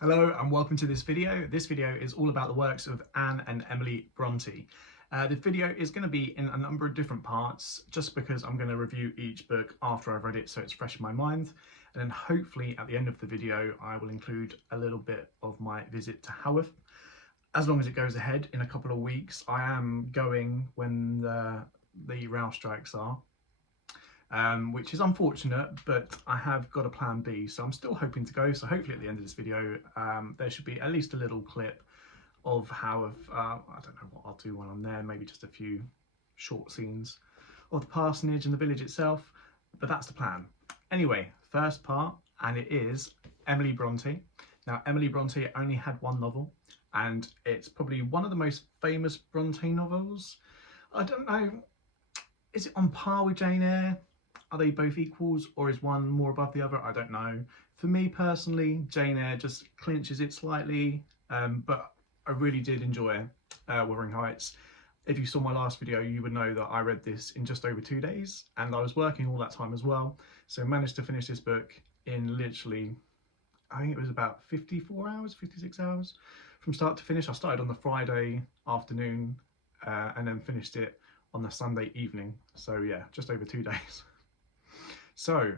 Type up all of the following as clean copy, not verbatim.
Hello and welcome to this video. This video is all about the works of Anne and Emily Brontë. The video is going to be in a number of different parts just because I'm going to review each book after I've read it so it's fresh in my mind, and then hopefully at the end of the video I will include a little bit of my visit to Haworth. As long as it goes ahead in a couple of weeks. I am going when the rail strikes are. Which is unfortunate, but I have got a plan B, so I'm still hoping to go. So hopefully at the end of this video there should be at least a little clip of how I don't know what I'll do when I'm there, maybe just a few short scenes of the parsonage and the village itself, but that's the plan. Anyway, first part, and it is Emily Brontë. Now Emily Brontë only had one novel, and it's probably one of the most famous Brontë novels. I don't know, is it on par with Jane Eyre? Are they both equals, or is one more above the other? I don't know. For me personally, Jane Eyre just clinches it slightly, but I really did enjoy Wuthering Heights. If you saw my last video, you would know that I read this in just over 2 days, and I was working all that time as well. So managed to finish this book in literally, I think it was about 54 hours, 56 hours from start to finish. I started on the Friday afternoon and then finished it on the Sunday evening. So yeah, just over 2 days. So,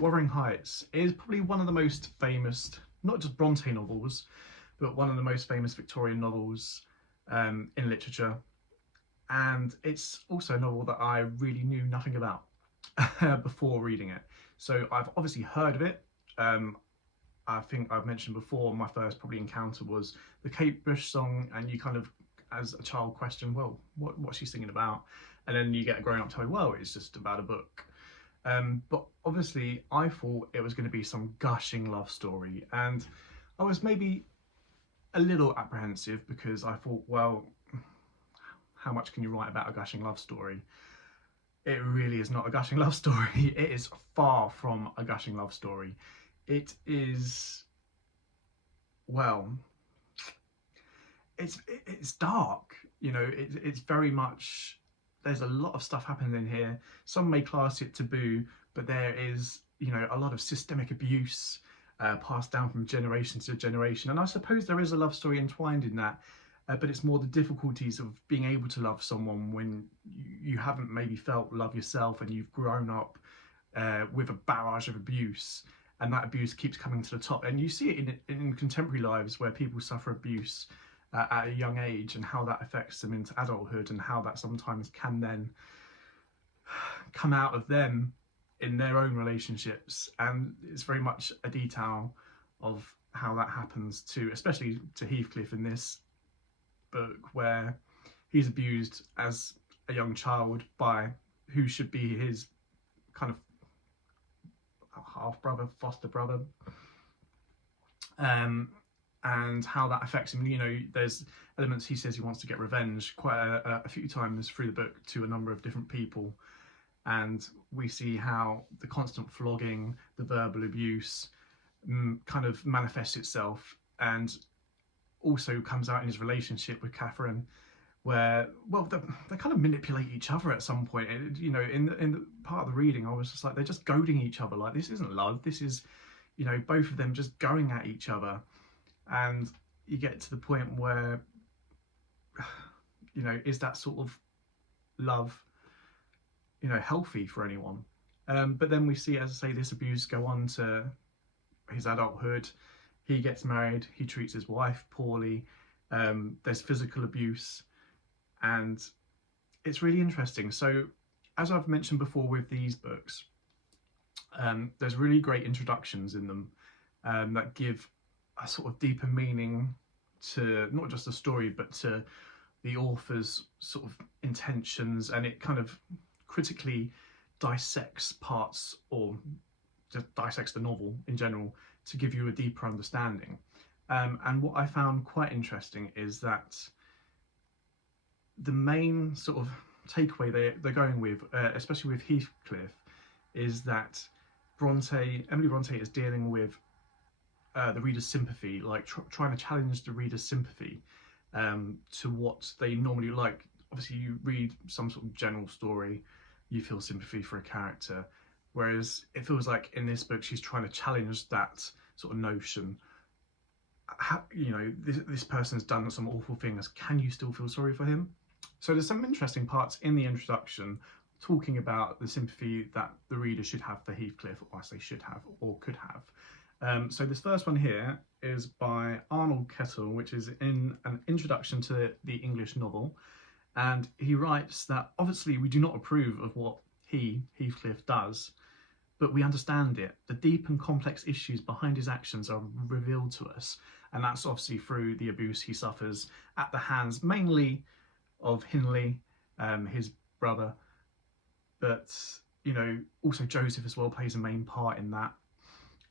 Wuthering Heights is probably one of the most famous, not just Brontë novels, but one of the most famous Victorian novels in literature. And it's also a novel that I really knew nothing about before reading it. So I've obviously heard of it. I think I've mentioned before, my first probably encounter was the Kate Bush song, and you kind of, as a child, question, well, what's she singing about? And then you get a grown-up tell you, well, it's just about a book. But obviously I thought it was going to be some gushing love story, and I was maybe a little apprehensive because I thought, well, how much can you write about a gushing love story? It really is not a gushing love story. It is far from a gushing love story. It is, well, it's dark, you know. It's very much, there's a lot of stuff happening in here. Some may class it taboo, but there is, you know, a lot of systemic abuse passed down from generation to generation. And I suppose there is a love story entwined in that, but it's more the difficulties of being able to love someone when you haven't maybe felt love yourself, and you've grown up with a barrage of abuse, and that abuse keeps coming to the top. And you see it in contemporary lives where people suffer abuse at a young age, and how that affects them into adulthood, and how that sometimes can then come out of them in their own relationships. And it's very much a detail of how that happens to, especially to Heathcliff in this book, where he's abused as a young child by who should be his kind of half brother, foster brother. And how that affects him. You know, there's elements, he says he wants to get revenge quite a few times through the book to a number of different people, and we see how the constant flogging, the verbal abuse kind of manifests itself, and also comes out in his relationship with Catherine, where, well, they kind of manipulate each other at some point. And, you know, in the part of the reading, I was just like, they're just goading each other. Like, this isn't love, this is, you know, both of them just going at each other. And you get to the point where, you know, is that sort of love, you know, healthy for anyone? But then we see, as I say, this abuse go on to his adulthood. He gets married, he treats his wife poorly, there's physical abuse, and it's really interesting. So, as I've mentioned before with these books, there's really great introductions in them that give a sort of deeper meaning to not just the story, but to the author's sort of intentions, and it kind of critically dissects parts, or just dissects the novel in general, to give you a deeper understanding. And what I found quite interesting is that the main sort of takeaway they're going with, especially with Heathcliff, is that Emily Brontë is dealing with the reader's sympathy, like trying to challenge the reader's sympathy to what they normally like. Obviously, you read some sort of general story, you feel sympathy for a character, whereas it feels like in this book she's trying to challenge that sort of notion you know, this person's done some awful things. Can you still feel sorry for him? So there's some interesting parts in the introduction talking about the sympathy that the reader should have for Heathcliff, or I say should have, or could have. So this first one here is by Arnold Kettle, which is in an introduction to the English novel. And he writes that obviously we do not approve of what Heathcliff, does, but we understand it. The deep and complex issues behind his actions are revealed to us, and that's obviously through the abuse he suffers at the hands mainly of Hindley, his brother, but you know, also Joseph as well plays a main part in that.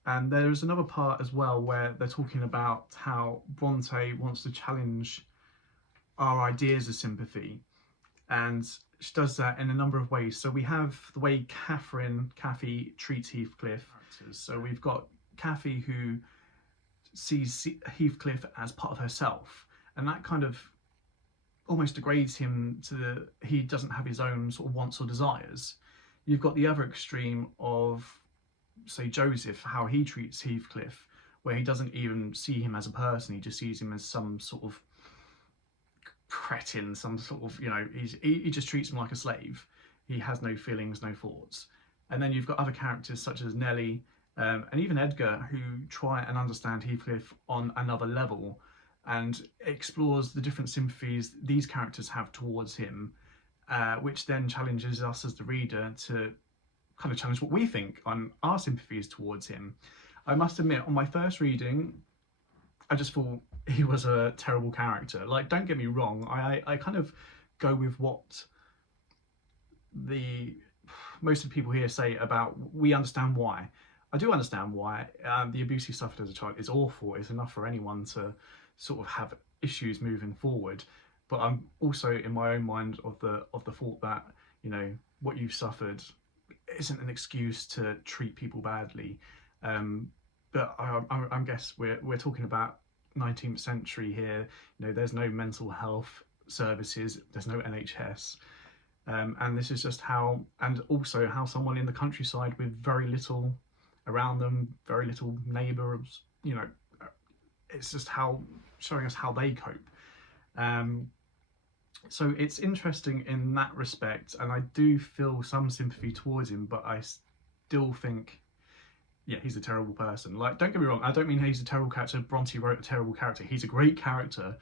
And there's another part as well where they're talking about how Brontë wants to challenge our ideas of sympathy, and she does that in a number of ways. So we have the way Cathy treats Heathcliff. So we've got Cathy who sees Heathcliff as part of herself, and that kind of almost degrades him to he doesn't have his own sort of wants or desires. You've got the other extreme of, say, Joseph, how he treats Heathcliff, where he doesn't even see him as a person, he just sees him as some sort of cretin, some sort of, you know, he just treats him like a slave. He has no feelings, no thoughts. And then you've got other characters such as Nellie and even Edgar, who try and understand Heathcliff on another level and explores the different sympathies these characters have towards him, which then challenges us as the reader to kind of challenge what we think on our sympathies towards him. I must admit, on my first reading, I just thought he was a terrible character. Like, don't get me wrong, I kind of go with what most of the people here say about, we understand why. I do understand why. The abuse he suffered as a child is awful. It's enough for anyone to sort of have issues moving forward. But I'm also in my own mind of the thought that, you know, what you've suffered isn't an excuse to treat people badly. But I guess we're talking about 19th century here. You know, there's no mental health services, there's no NHS, and this is just how, and also how someone in the countryside with very little around them, very little neighbours, you know, it's just how showing us how they cope. So it's interesting in that respect, and I do feel some sympathy towards him, but I still think, yeah, he's a terrible person. Like, don't get me wrong, I don't mean he's a terrible character. Brontë wrote a terrible character. He's a great character,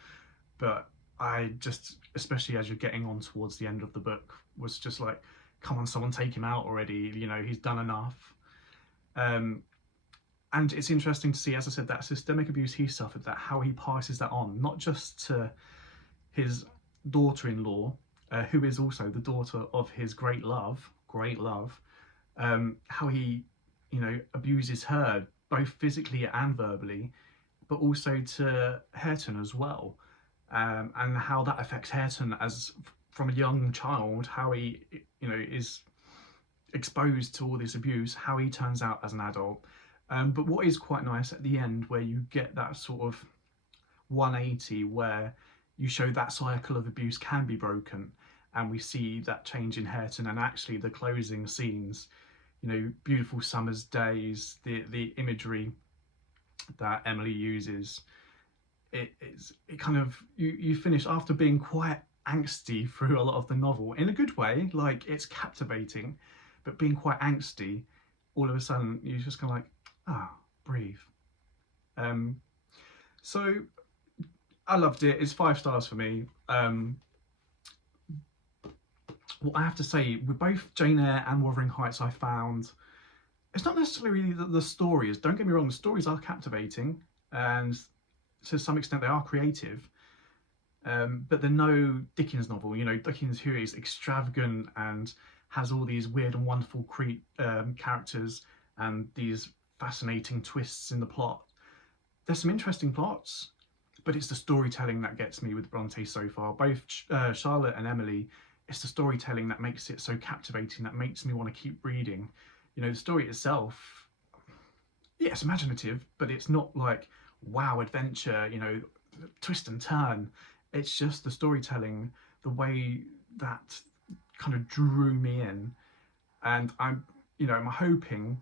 but I just, especially as you're getting on towards the end of the book, was just like, come on, someone take him out already. You know, he's done enough. And it's interesting to see, as I said, that systemic abuse he suffered, that how he passes that on, not just to his daughter-in-law, who is also the daughter of his great love, how he, you know, abuses her both physically and verbally, but also to Hareton as well, and how that affects Hareton as from a young child, how he, you know, is exposed to all this abuse, how he turns out as an adult. But what is quite nice at the end, where you get that sort of 180, where you show that cycle of abuse can be broken, and we see that change in Hareton, and actually the closing scenes, you know, beautiful summer's days, the imagery that Emily uses, it kind of, you finish after being quite angsty through a lot of the novel, in a good way, like it's captivating, but being quite angsty, all of a sudden you're just kind of like, breathe. So I loved it. It's 5 stars for me. What I have to say, with both Jane Eyre and Wuthering Heights, I found it's not necessarily the stories. Don't get me wrong, the stories are captivating, and to some extent they are creative. But they're no Dickens novel. You know, Dickens, who is extravagant and has all these weird and wonderful characters and these fascinating twists in the plot. There's some interesting plots, but it's the storytelling that gets me with Brontë so far. Both Charlotte and Emily, it's the storytelling that makes it so captivating, that makes me want to keep reading. You know, the story itself, yeah, it's imaginative, but it's not like, wow, adventure, you know, twist and turn. It's just the storytelling, the way that kind of drew me in. And I'm hoping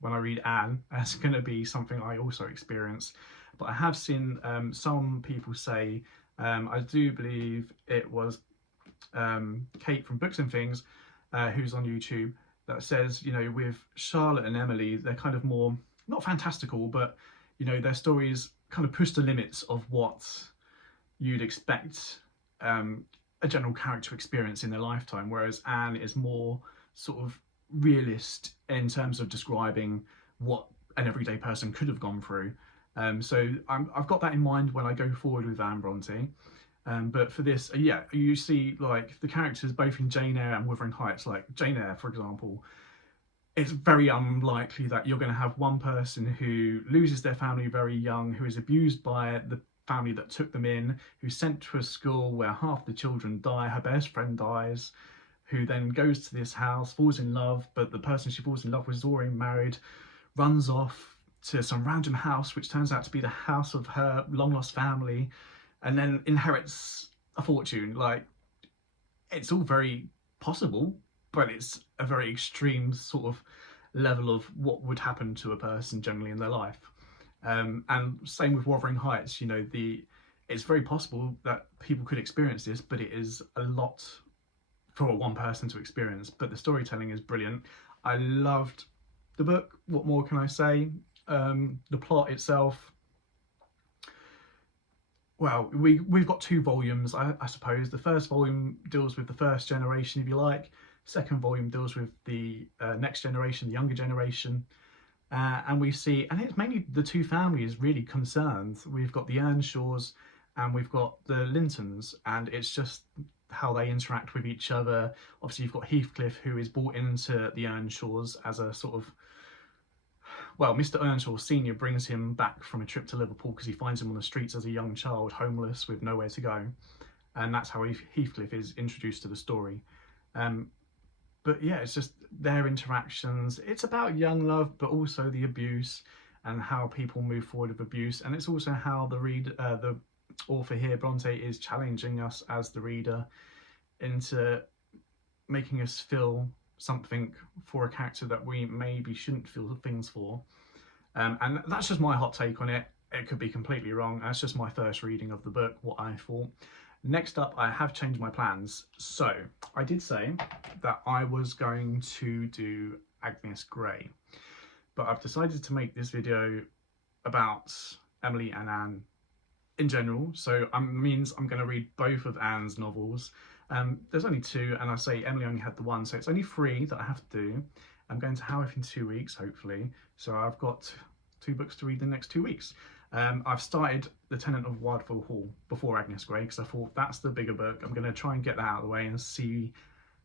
when I read Anne, that's going to be something I also experience. but I have seen some people say, I do believe it was Kate from Books and Things, who's on YouTube, that says, you know, with Charlotte and Emily, they're kind of more, not fantastical, but, you know, their stories kind of push the limits of what you'd expect a general character experience in their lifetime, whereas Anne is more sort of realist in terms of describing what an everyday person could have gone through. So I've got that in mind when I go forward with Anne Brontë. But for this, yeah, you see like the characters both in Jane Eyre and Wuthering Heights. Like Jane Eyre, for example, it's very unlikely that you're going to have one person who loses their family very young, who is abused by the family that took them in, who's sent to a school where half the children die, her best friend dies, who then goes to this house, falls in love, but the person she falls in love with is already married, runs off to some random house which turns out to be the house of her long lost family, and then inherits a fortune. Like, it's all very possible, but it's a very extreme sort of level of what would happen to a person generally in their life. And same with Wuthering Heights, you know, it's very possible that people could experience this, but it is a lot for one person to experience. But the storytelling is brilliant. I loved the book. What more can I say? The plot itself, well, we've got 2 volumes, I suppose. The first volume deals with the first generation, if you like. Second volume deals with the next generation, the younger generation. And we see, and it's mainly the 2 families really concerned. We've got the Earnshaws and we've got the Lintons, and it's just how they interact with each other. Obviously, you've got Heathcliff, who is brought into the Earnshaws as a sort of, well, Mr. Earnshaw Senior brings him back from a trip to Liverpool because he finds him on the streets as a young child, homeless with nowhere to go. And that's how Heathcliff is introduced to the story. But yeah, it's just their interactions. It's about young love, but also the abuse and how people move forward with abuse. And it's also how the author here, Brontë, is challenging us as the reader into making us feel something for a character that we maybe shouldn't feel things for. And that's just my hot take on it. It could be completely wrong. That's just my first reading of the book, what I thought. Next up, I have changed my plans. So I did say that I was going to do Agnes Grey, but I've decided to make this video about Emily and Anne in general. So means I'm going to read both of Anne's novels. There's only 2, and I say Emily only had the 1, so it's only 3 that I have to do. I'm going to Haworth in 2 weeks, hopefully. So I've got 2 books to read the next 2 weeks. I've started The Tenant of Wildfell before Agnes Grey because I thought that's the bigger book. I'm going to try and get that out of the way and see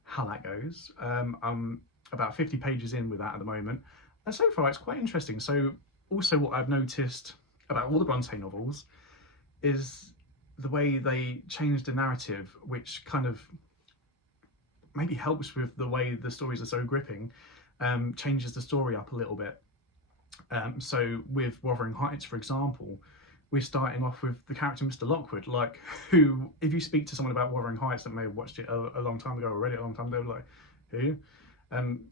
how that goes. I'm about 50 pages in with that at the moment, and so far it's quite interesting. So also what I've noticed about all the Brontë novels is the way they change the narrative, which kind of maybe helps with the way the stories are so gripping, changes the story up a little bit. So with Wuthering Heights, for example, we're starting off with the character Mr. Lockwood, like, who, if you speak to someone about Wuthering Heights that may have watched it a long time ago or read it a long time ago, like, who?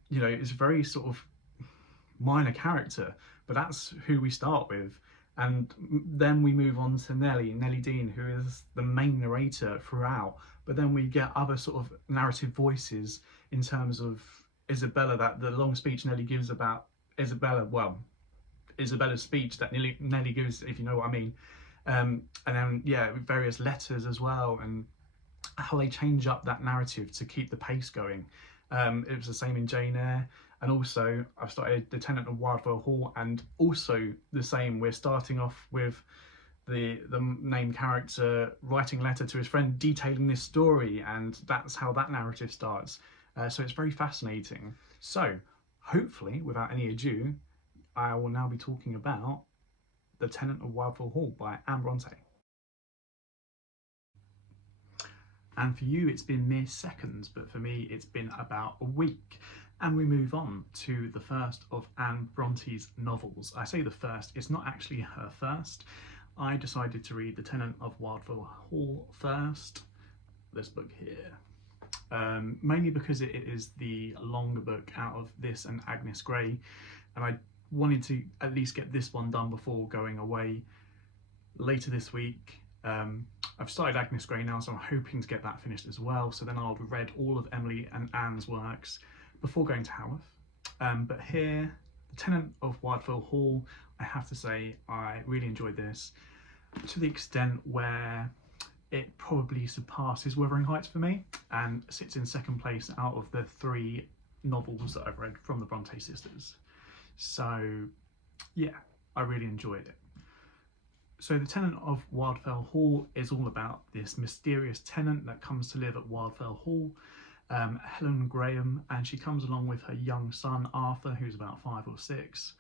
You know, it's a very sort of minor character, but that's who we start with. And then we move on to Nellie Dean, who is the main narrator throughout. But then we get other sort of narrative voices in terms of Isabella, that the long speech Nellie gives about Isabella, well, Isabella's speech that Nellie gives, if you know what I mean. And then, yeah, various letters as well, and how they change up that narrative to keep the pace going. It was the same in Jane Eyre. And also, I've started The Tenant of Wildfell, and also the same, we're starting off with the main character writing a letter to his friend detailing this story, and that's how that narrative starts. So it's very fascinating. So, hopefully, without any ado, I will now be talking about The Tenant of Wildfell by Anne Brontë. And for you, it's been mere seconds, but for me, it's been about a week. And we move on to the first of Anne Brontë's novels. I say the first, it's not actually her first. I decided to read The Tenant of Wildfell first, this book here. Mainly because it is the longer book out of this and Agnes Grey, and I wanted to at least get this one done before going away later this week. I've started Agnes Grey now, so I'm hoping to get that finished as well. So then I'll have read all of Emily and Anne's works before going to Haworth. But here, The Tenant of Wildfell Hall, I have to say I really enjoyed this, to the extent where it probably surpasses Wuthering Heights for me and sits in second place out of the 3 novels that I've read from the Brontë sisters. So yeah, I really enjoyed it. So The Tenant of Wildfell Hall is all about this mysterious tenant that comes to live at Wildfell Hall, Helen Graham, and she comes along with her young son Arthur, who's about 5 or 6,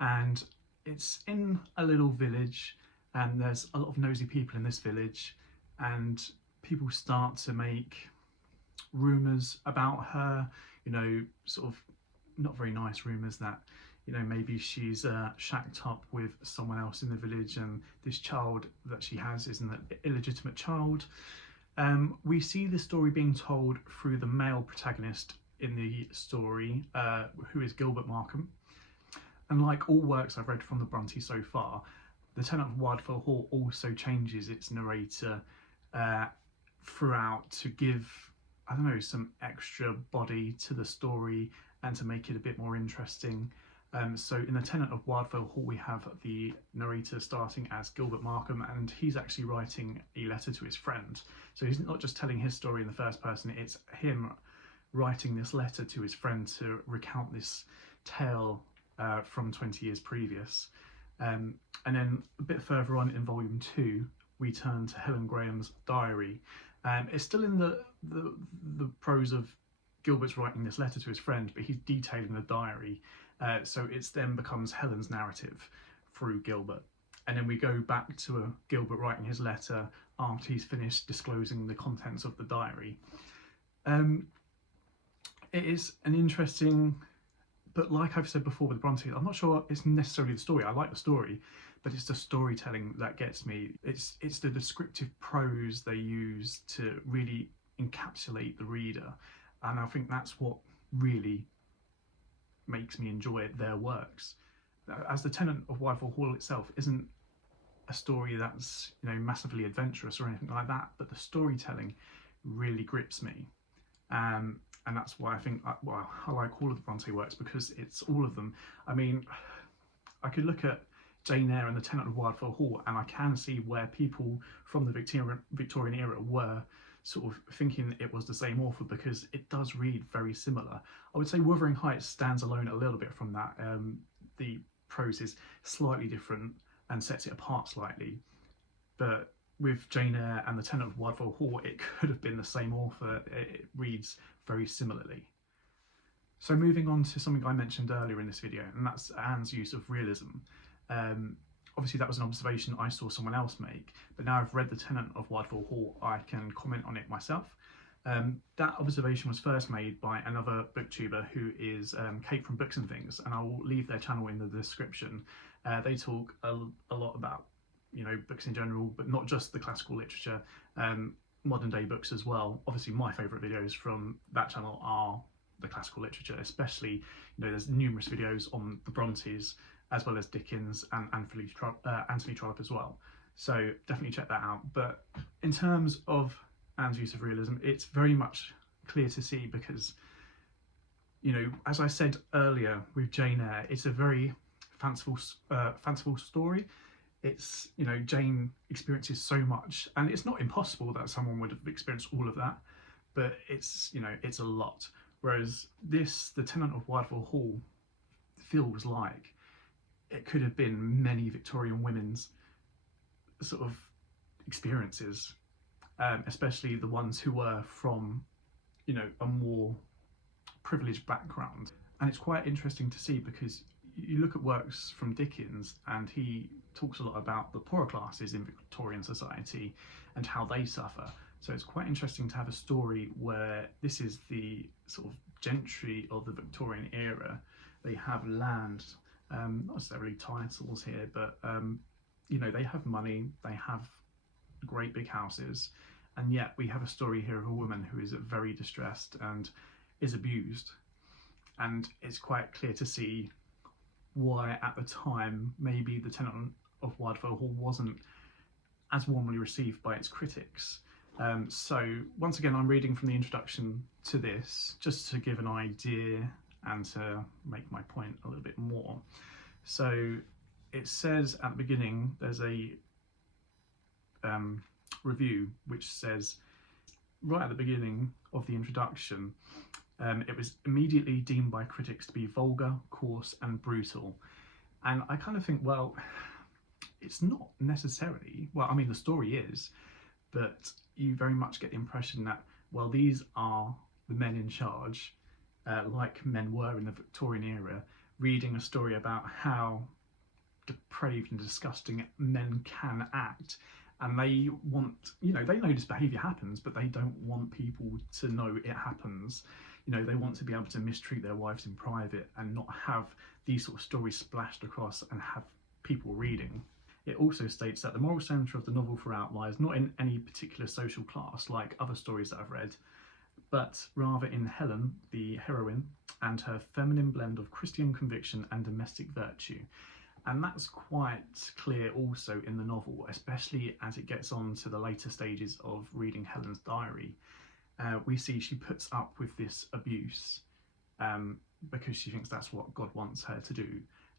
and it's in a little village, and there's a lot of nosy people in this village, and people start to make rumours about her, you know, sort of not very nice rumours that, you know, maybe she's shacked up with someone else in the village, and this child that she has is an illegitimate child. We see the story being told through the male protagonist in the story, who is Gilbert Markham. And like all works I've read from the Brontë so far, The Tenant of Wildfell Hall also changes its narrator throughout to give, I don't know, some extra body to the story and to make it a bit more interesting. So in The Tenant of Wildfell Hall, we have the narrator starting as Gilbert Markham, and he's actually writing a letter to his friend. So he's not just telling his story in the first person, it's him writing this letter to his friend to recount this tale from 20 years previous. And then a bit further on in volume 2, we turn to Helen Graham's diary. It's still in the prose of Gilbert's writing this letter to his friend, but he's detailing the diary. So it then becomes Helen's narrative through Gilbert. And then we go back to Gilbert writing his letter after he's finished disclosing the contents of the diary. It is an interesting, but like I've said before with Brontë, I'm not sure it's necessarily the story. I like the story, but it's the storytelling that gets me. It's the descriptive prose they use to really encapsulate the reader. And I think that's what really makes me enjoy their works. As The Tenant of Wildfell Hall itself isn't a story that's, you know, massively adventurous or anything like that, but the storytelling really grips me. And that's why I think, well, I like all of the Brontë works, because it's all of them. I mean, I could look at Jane Eyre and The Tenant of Wildfell Hall, and I can see where people from the Victorian era were sort of thinking it was the same author, because it does read very similar. I would say Wuthering Heights stands alone a little bit from that. The prose is slightly different and sets it apart slightly, but with Jane Eyre and The Tenant of Wildfell Hall, it could have been the same author. It reads very similarly. So moving on to something I mentioned earlier in this video, and that's Anne's use of realism. Obviously that was an observation I saw someone else make, but now I've read The Tenant of Wildfell Hall, I can comment on it myself. That observation was first made by another booktuber who is Kate from Books and Things, and I will leave their channel in the description. They talk a lot about, you know, books in general, but not just the classical literature, modern day books as well. Obviously my favourite videos from that channel are the classical literature, especially, you know, there's numerous videos on the Brontes, as well as Dickens and Anthony Trollope as well. So definitely check that out. But in terms of Anne's use of realism, it's very much clear to see, because, you know, as I said earlier with Jane Eyre, it's a very fanciful story. It's, you know, Jane experiences so much, and it's not impossible that someone would have experienced all of that, but it's, you know, it's a lot. Whereas this, The Tenant of Wildfell Hall, feels like it could have been many Victorian women's sort of experiences, especially the ones who were from, you know, a more privileged background. And it's quite interesting to see, because you look at works from Dickens and he talks a lot about the poorer classes in Victorian society and how they suffer. So it's quite interesting to have a story where this is the sort of gentry of the Victorian era. They have land, not necessarily titles here, but you know, they have money, they have great big houses, and yet we have a story here of a woman who is very distressed and is abused. And it's quite clear to see why at the time maybe The Tenant of Wildfell Hall wasn't as warmly received by its critics. So once again, I'm reading from the introduction to this just to give an idea and to make my point a little bit more. So it says at the beginning, there's a review which says, right at the beginning of the introduction, it was immediately deemed by critics to be vulgar, coarse and brutal. And I kind of think, well, it's not necessarily, well, I mean, the story is, but you very much get the impression that, well, these are the men in charge, like men were in the Victorian era, reading a story about how depraved and disgusting men can act. And they want, you know, they know this behaviour happens, but they don't want people to know it happens. You know, they want to be able to mistreat their wives in private and not have these sort of stories splashed across and have people reading. It also states that the moral centre of the novel throughout lies not in any particular social class, like other stories that I've read, but rather in Helen, the heroine, and her feminine blend of Christian conviction and domestic virtue. And that's quite clear also in the novel, especially as it gets on to the later stages of reading Helen's diary. We see she puts up with this abuse because she thinks that's what God wants her to do.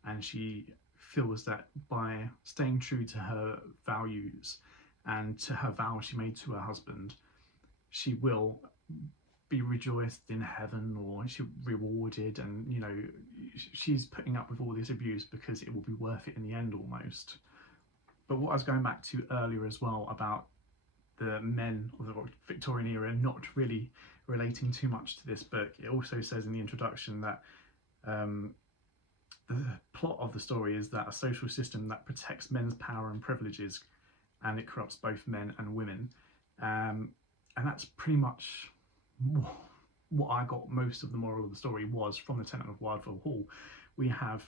And she feels that by staying true to her values and to her vow she made to her husband, she will be rejoiced in heaven, or she'll be rewarded, and you know, she's putting up with all this abuse because it will be worth it in the end almost. But what I was going back to earlier as well about the men of the Victorian era not really relating too much to this book, it also says in the introduction that the plot of the story is that a social system that protects men's power and privileges, and it corrupts both men and women, and that's pretty much what I got most of the moral of the story was from the Tenant of Wildfell Hall. We have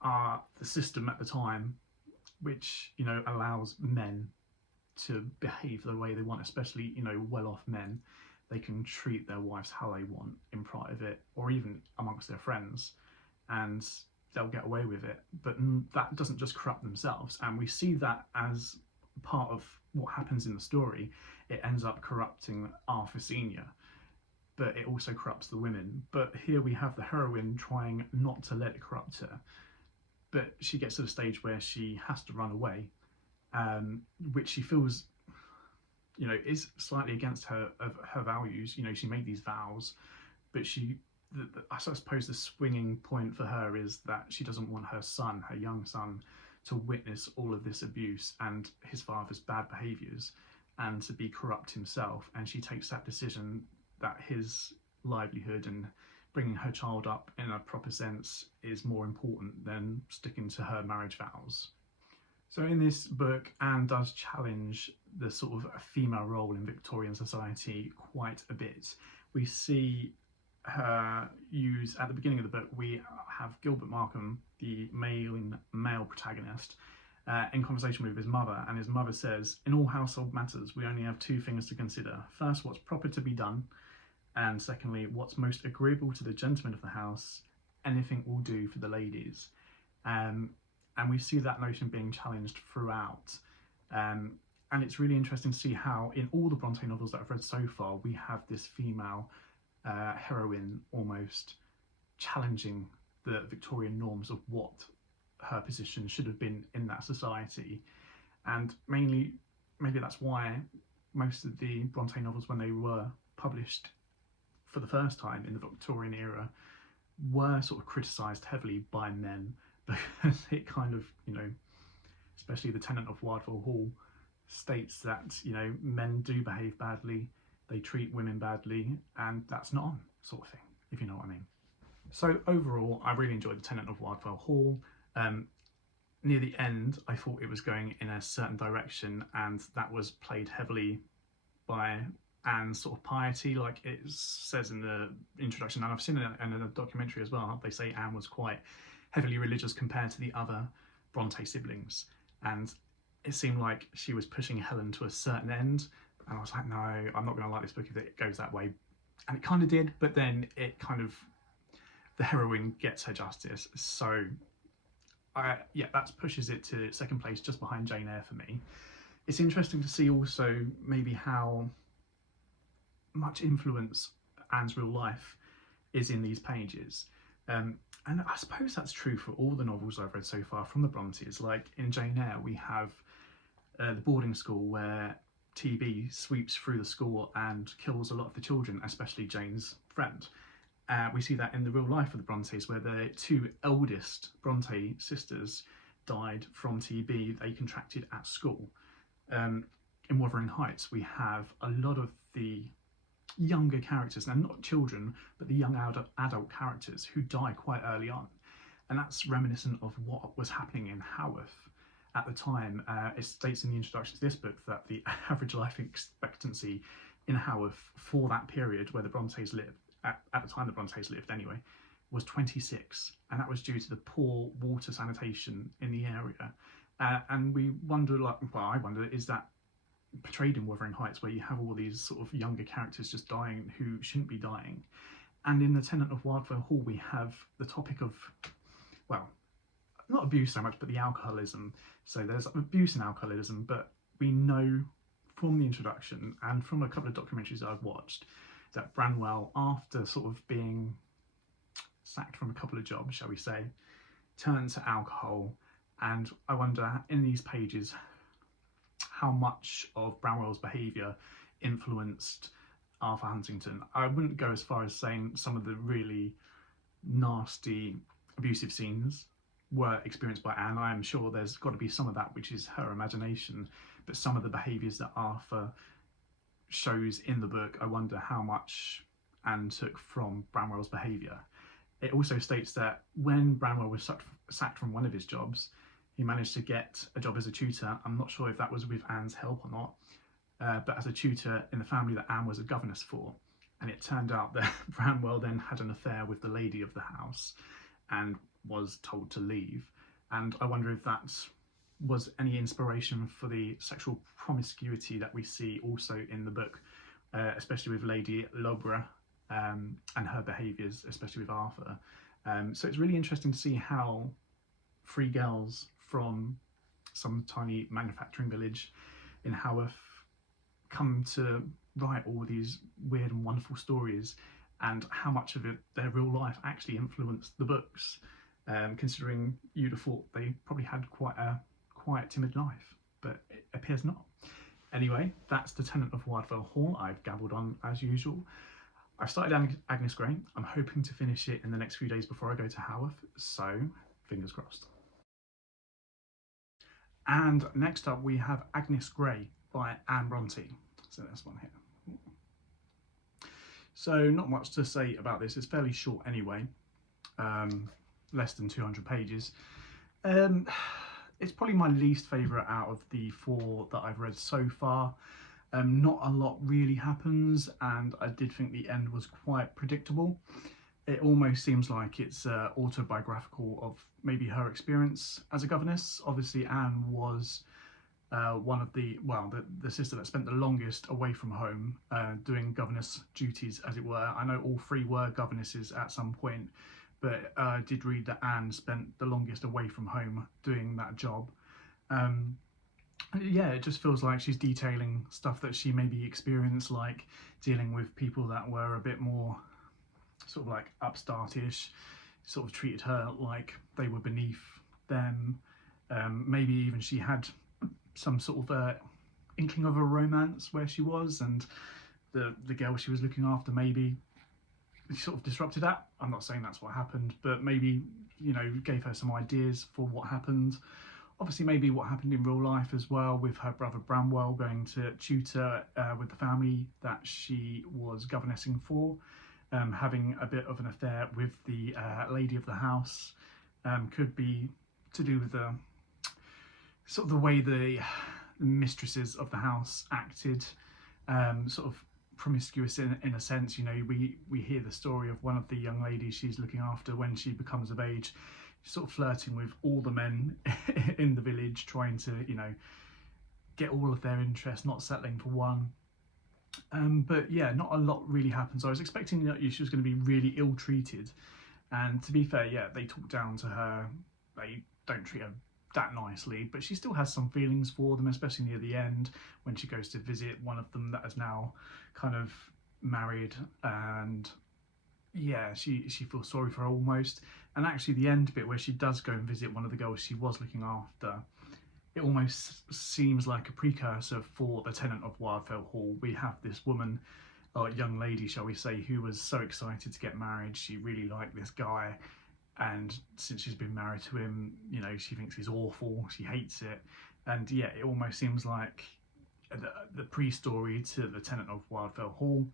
the system at the time which, you know, allows men to behave the way they want, especially, you know, well-off men. They can treat their wives how they want in private or even amongst their friends, and they'll get away with it. But that doesn't just corrupt themselves, and we see that as part of what happens in the story. It ends up corrupting Arthur Senior, but it also corrupts the women. But here we have the heroine trying not to let it corrupt her, but she gets to the stage where she has to run away, which she feels, you know, is slightly against her values. You know, she made these vows, but I suppose the swinging point for her is that she doesn't want her son, her young son, to witness all of this abuse and his father's bad behaviours and to be corrupt himself. And she takes that decision that his livelihood and bringing her child up in a proper sense is more important than sticking to her marriage vows. So in this book, Anne does challenge the sort of female role in Victorian society quite a bit. We see her use, at the beginning of the book, we have Gilbert Markham, the male protagonist, in conversation with his mother, and his mother says, "In all household matters, we only have two things to consider. First, what's proper to be done, and secondly, what's most agreeable to the gentlemen of the house. Anything will do for the ladies." And we see that notion being challenged throughout. And it's really interesting to see how in all the Brontë novels that I've read so far, we have this female heroine almost challenging the Victorian norms of what her position should have been in that society. And mainly, maybe that's why most of the Brontë novels, when they were published for the first time in the Victorian era, were sort of criticised heavily by men, because it kind of, you know, especially the Tenant of Wildfell Hall states that, you know, men do behave badly, they treat women badly, and that's not on, sort of thing, if you know what I mean. So overall, I really enjoyed the Tenant of Wildfell Hall. Near the end, I thought it was going in a certain direction, and that was played heavily by Anne's sort of piety, like it says in the introduction, and I've seen it in a documentary as well. They say Anne was quite heavily religious compared to the other Brontë siblings, and it seemed like she was pushing Helen to a certain end, and I was like, no, I'm not going to like this book if it goes that way. And it kind of did, but then it kind of, the heroine gets her justice. So yeah, that pushes it to second place, just behind Jane Eyre for me. It's interesting to see also maybe how much influence Anne's real life is in these pages. And I suppose that's true for all the novels I've read so far from the Brontes. Like in Jane Eyre, we have the boarding school where TB sweeps through the school and kills a lot of the children, especially Jane's friend. We see that in the real life of the Brontes, where the two eldest Bronte sisters died from TB they contracted at school. In Wuthering Heights, we have a lot of the younger characters, and not children, but the young adult characters who die quite early on. And that's reminiscent of what was happening in Haworth at the time. It states in the introduction to this book that the average life expectancy in Haworth for that period where the Brontes lived, at the time the Brontes lived anyway, was 26, and that was due to the poor water sanitation in the area. And we wonder, I wonder, is that portrayed in Wuthering Heights, where you have all these sort of younger characters just dying who shouldn't be dying? And in the Tenant of Wildfell Hall, we have the topic of, well, not abuse so much, but the alcoholism. So there's abuse and alcoholism, but we know from the introduction and from a couple of documentaries that I've watched that Branwell, after sort of being sacked from a couple of jobs, shall we say, turned to alcohol. And I wonder in these pages how much of Branwell's behaviour influenced Arthur Huntington. I wouldn't go as far as saying some of the really nasty abusive scenes were experienced by Anne. I am sure there's got to be some of that which is her imagination, but some of the behaviours that Arthur shows in the book, I wonder how much Anne took from Branwell's behaviour. It also states that when Branwell was sacked from one of his jobs, he managed to get a job as a tutor. I'm not sure if that was with Anne's help or not, but as a tutor in the family that Anne was a governess for. And it turned out that Branwell then had an affair with the lady of the house and was told to leave. And I wonder if that was any inspiration for the sexual promiscuity that we see also in the book, especially with Lady Loughborough and her behaviours, especially with Arthur. So it's really interesting to see how three girls from some tiny manufacturing village in Haworth come to write all these weird and wonderful stories, and how much of it, their real life, actually influenced the books, considering you'd have thought they probably had quite a quiet, timid life, but it appears not. Anyway, that's the Tenant of Wildfell Hall. I've gabbled on as usual. I've started Agnes Grey. I'm hoping to finish it in the next few days before I go to Haworth, so fingers crossed. And next up we have Agnes Grey by Anne Brontë. So this one here. So not much to say about this. It's fairly short anyway, less than 200 pages. It's probably my least favourite out of the four that I've read so far. Not a lot really happens, and I did think the end was quite predictable. It almost seems like it's autobiographical of maybe her experience as a governess. Obviously Anne was one of the sister that spent the longest away from home, doing governess duties, as it were. I know all three were governesses at some point, but I did read that Anne spent the longest away from home doing that job. Yeah, it just feels like she's detailing stuff that she maybe experienced, like dealing with people that were a bit more sort of like upstartish, sort of treated her like they were beneath them. Maybe even she had some sort of inkling of a romance where she was, and the girl she was looking after maybe sort of disrupted that. I'm not saying that's what happened, but maybe, you know, gave her some ideas for what happened. Obviously maybe what happened in real life as well, with her brother Branwell going to tutor with the family that she was governessing for, having a bit of an affair with the lady of the house. Could be to do with the sort of the way the mistresses of the house acted, sort of promiscuous in a sense. You know, we hear the story of one of the young ladies she's looking after when she becomes of age, sort of flirting with all the men in the village, trying to, you know, get all of their interest, not settling for one. But yeah, not a lot really happens. I was expecting that she was going to be really ill-treated, and to be fair, yeah, they talk down to her. They don't treat her that nicely, but she still has some feelings for them, especially near the end when she goes to visit one of them that is now kind of married, and yeah, she feels sorry for her almost. And actually the end bit where she does go and visit one of the girls she was looking after, it almost seems like a precursor for the tenant of Wildfell Hall. We have this woman, or young lady shall we say, who was so excited to get married. She really liked this guy, and since she's been married to him, you know, she thinks he's awful, she hates it. And yeah, it almost seems like the pre-story to the tenant of Wildfell Hall.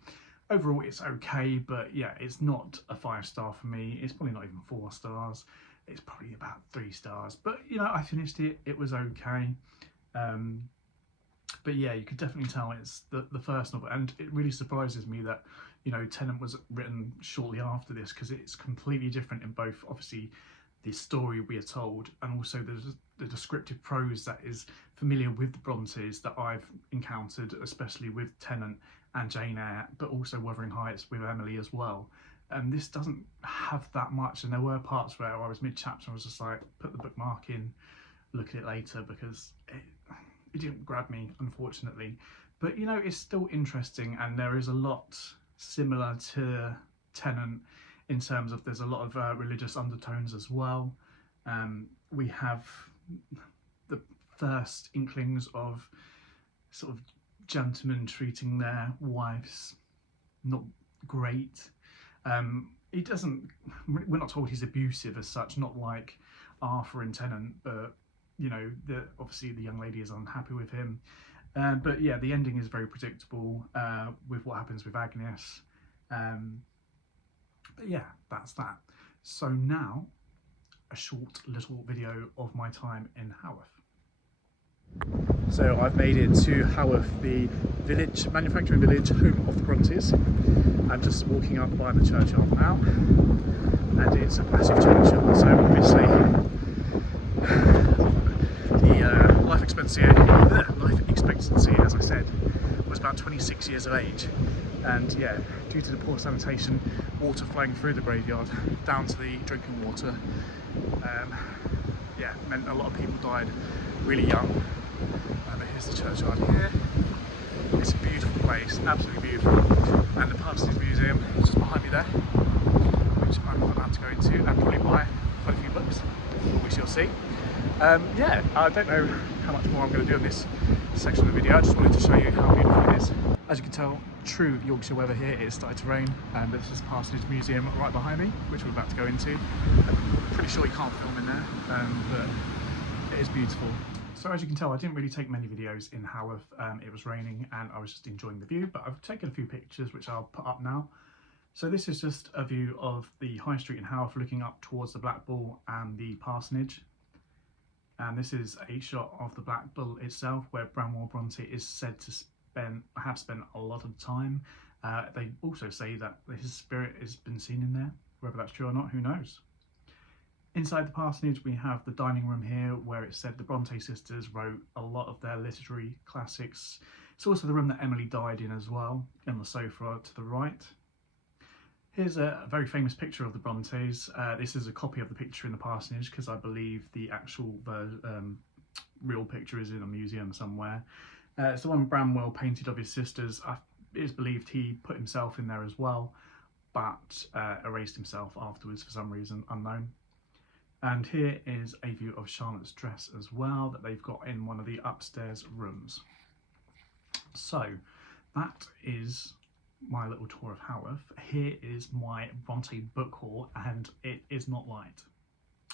Overall it's okay, but yeah, it's not a 5-star for me. It's probably not even 4 stars. It's probably about 3 stars, but you know, I finished it, it was okay. But yeah, you could definitely tell it's the first novel, and it really surprises me that, you know, Tenant was written shortly after this, because it's completely different in both, obviously, the story we are told and also the descriptive prose that is familiar with the Brontes that I've encountered, especially with Tenant and Jane Eyre, but also Wuthering Heights with Emily as well. This doesn't have that much, and there were parts where I was mid-chapter and I was just like, put the bookmark in, look at it later, because it didn't grab me, unfortunately. But you know, it's still interesting, and there is a lot similar to Tenant in terms of there's a lot of religious undertones as well. We have the first inklings of sort of gentlemen treating their wives not great. We're not told he's abusive as such, not like Arthur in Tenant, but you know, obviously the young lady is unhappy with him. But yeah, the ending is very predictable with what happens with Agnes. But yeah, that's that. So now, a short little video of my time in Haworth. So I've made it to Haworth, the village, manufacturing village, home of the Brontes. I'm just walking up by the churchyard now, and it's a massive churchyard, so obviously the life expectancy, as I said, was about 26 years of age. And yeah, due to the poor sanitation, water flowing through the graveyard down to the drinking water, yeah, meant a lot of people died really young. But here's the churchyard here. It's a beautiful place, absolutely beautiful. And the Parsonage Museum is just behind me there, which I'm about to go into and probably buy quite a few books, we shall see. Yeah, I don't know how much more I'm going to do in this section of the video. I just wanted to show you how beautiful it is. As you can tell, true Yorkshire weather here. It is starting to rain, and this is Parsonage Museum right behind me, which we're about to go into. I'm pretty sure you can't film in there, but it is beautiful. So as you can tell, I didn't really take many videos in Haworth. It was raining and I was just enjoying the view, but I've taken a few pictures which I'll put up now. So this is just a view of the High Street in Haworth looking up towards the Black Bull and the parsonage. And this is a shot of the Black Bull itself, where Branwell Brontë is said to have spent a lot of time. They also say that his spirit has been seen in there. Whether that's true or not, who knows? Inside the parsonage, we have the dining room here, where it's said the Brontë sisters wrote a lot of their literary classics. It's also the room that Emily died in as well, on the sofa to the right. Here's a very famous picture of the Brontes. This is a copy of the picture in the parsonage, because I believe the actual real picture is in a museum somewhere. It's the one Branwell painted of his sisters. It is believed he put himself in there as well, but erased himself afterwards for some reason unknown. And here is a view of Charlotte's dress as well, that they've got in one of the upstairs rooms. So that is my little tour of Haworth. Here is my Brontë book haul, and it is not light.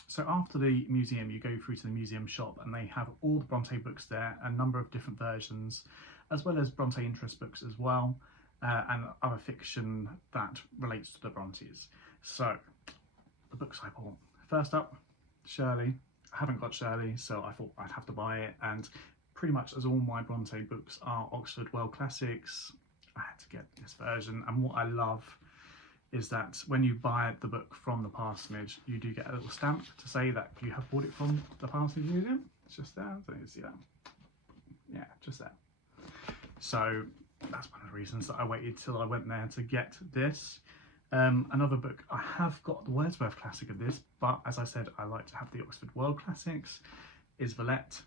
So after the museum, you go through to the museum shop, and they have all the Brontë books there, a number of different versions, as well as Brontë interest books as well, and other fiction that relates to the Brontes. So the books I bought. First up, Shirley. I haven't got Shirley, so I thought I'd have to buy it, and pretty much as all my Brontë books are Oxford World Classics, I had to get this version. And what I love is that when you buy the book from the parsonage, you do get a little stamp to say that you have bought it from the Parsonage Museum. It's just there, don't you see that? Yeah, just there. So that's one of the reasons that I waited till I went there to get this. Another book, I have got the Wordsworth Classic of this, but as I said, I like to have the Oxford World Classics. is Villette,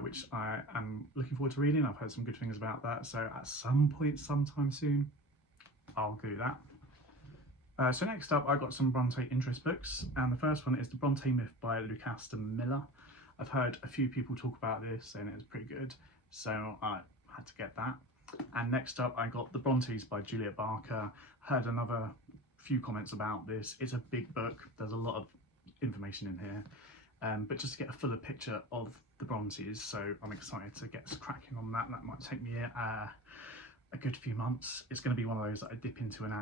which I am looking forward to reading. I've heard some good things about that, so at some point, sometime soon, I'll do that. So next up, I got some Brontë interest books, and the first one is The Brontë Myth by Lucas Miller. I've heard a few people talk about this, saying it's pretty good, so I had to get that. And next up, I got The Brontes by Juliet Barker. Heard another few comments about this. It's a big book. There's a lot of information in here, but just to get a fuller picture of the Brontes, so I'm excited to get cracking on that. That might take me a good few months. It's going to be one of those that I dip into and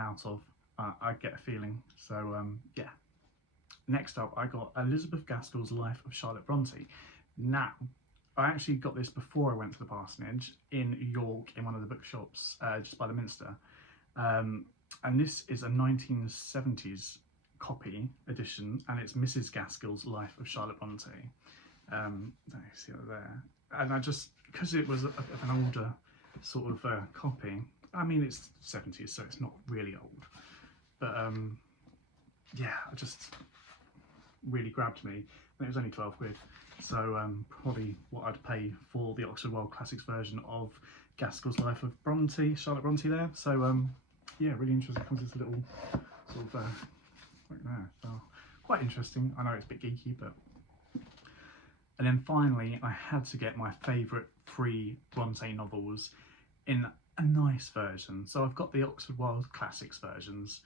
out of. I get a feeling. So yeah. Next up, I got Elizabeth Gaskell's Life of Charlotte Brontë. Now, I actually got this before I went to the parsonage in York in one of the bookshops just by the Minster. And this is a 1970s copy edition, and it's Mrs. Gaskell's Life of Charlotte Brontë. There you see it there. And I just, because it was an older sort of copy, I mean, it's 70s, so it's not really old. But yeah, it just really grabbed me. And it was only 12 quid. So probably what I'd pay for the Oxford World Classics version of Gaskell's Life of Brontë, Charlotte Brontë there. So yeah, really interesting. It comes with a little sort of right there. So quite interesting. I know it's a bit geeky, but. And then finally, I had to get my favourite 3 Brontë novels in a nice version. So I've got the Oxford World Classics versions,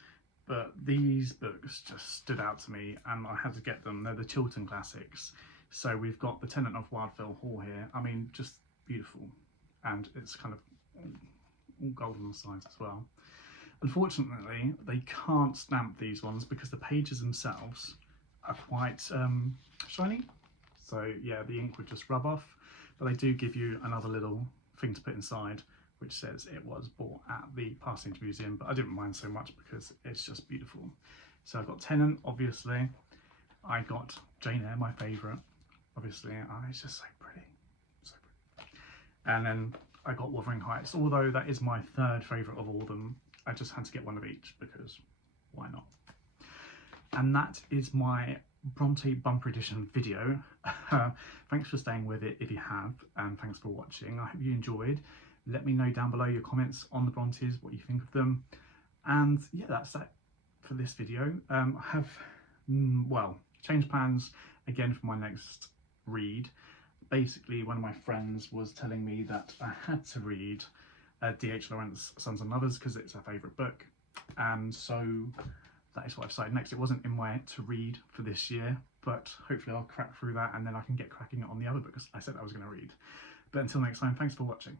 but these books just stood out to me and I had to get them. They're the Chiltern Classics. So we've got The Tenant of Wildfell Hall here. I mean, just beautiful. And it's kind of all gold on the sides as well. Unfortunately, they can't stamp these ones because the pages themselves are quite shiny. So yeah, the ink would just rub off. But they do give you another little thing to put inside, which says it was bought at the Parsonage Museum, but I didn't mind so much because it's just beautiful. So I've got Tenant, obviously. I got Jane Eyre, my favourite, obviously. Oh, it's just so pretty, so pretty. And then I got Wuthering Heights, although that is my 3rd favourite of all of them. I just had to get one of each because why not? And that is my Brontë bumper edition video. Thanks for staying with it if you have, and thanks for watching. I hope you enjoyed. Let me know down below your comments on the Brontes, what you think of them. And yeah, that's that for this video. I have, well, changed plans again for my next read. Basically, one of my friends was telling me that I had to read D.H. Lawrence, Sons and Lovers, because it's her favourite book. And so that is what I've decided next. It wasn't in my to read for this year, but hopefully I'll crack through that and then I can get cracking on the other books I said I was going to read. But until next time, thanks for watching.